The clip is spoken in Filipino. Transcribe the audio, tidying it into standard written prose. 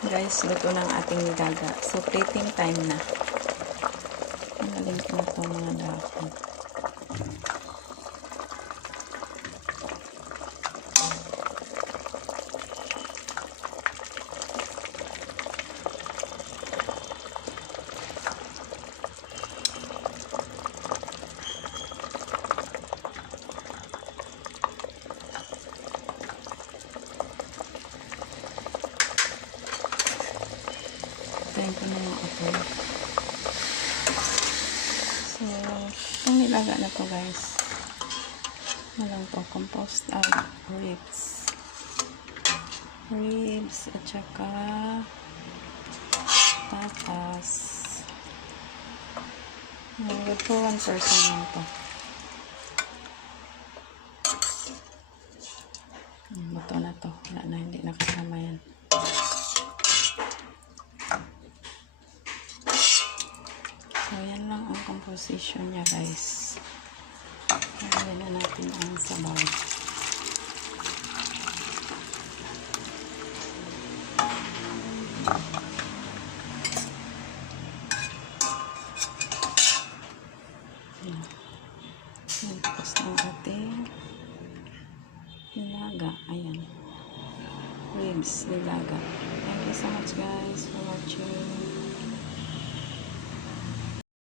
Guys, luto ng ating nilaga. So, plating time na. Magaling ko na ito mga dahon. Tayin ko na yung apoy. So, yung nilaga na to guys. Walang to, compost ribs. Ribs at saka tapas. Good for 1 person lang to. Buto na to. Wala na, hindi nakasama yan. So, yan lang ang composition niya guys. Lagyan na natin ang sabaw. Yan, tapos ng ating nilaga. Ayan. Ribs, nilaga. Thank you so much guys for watching.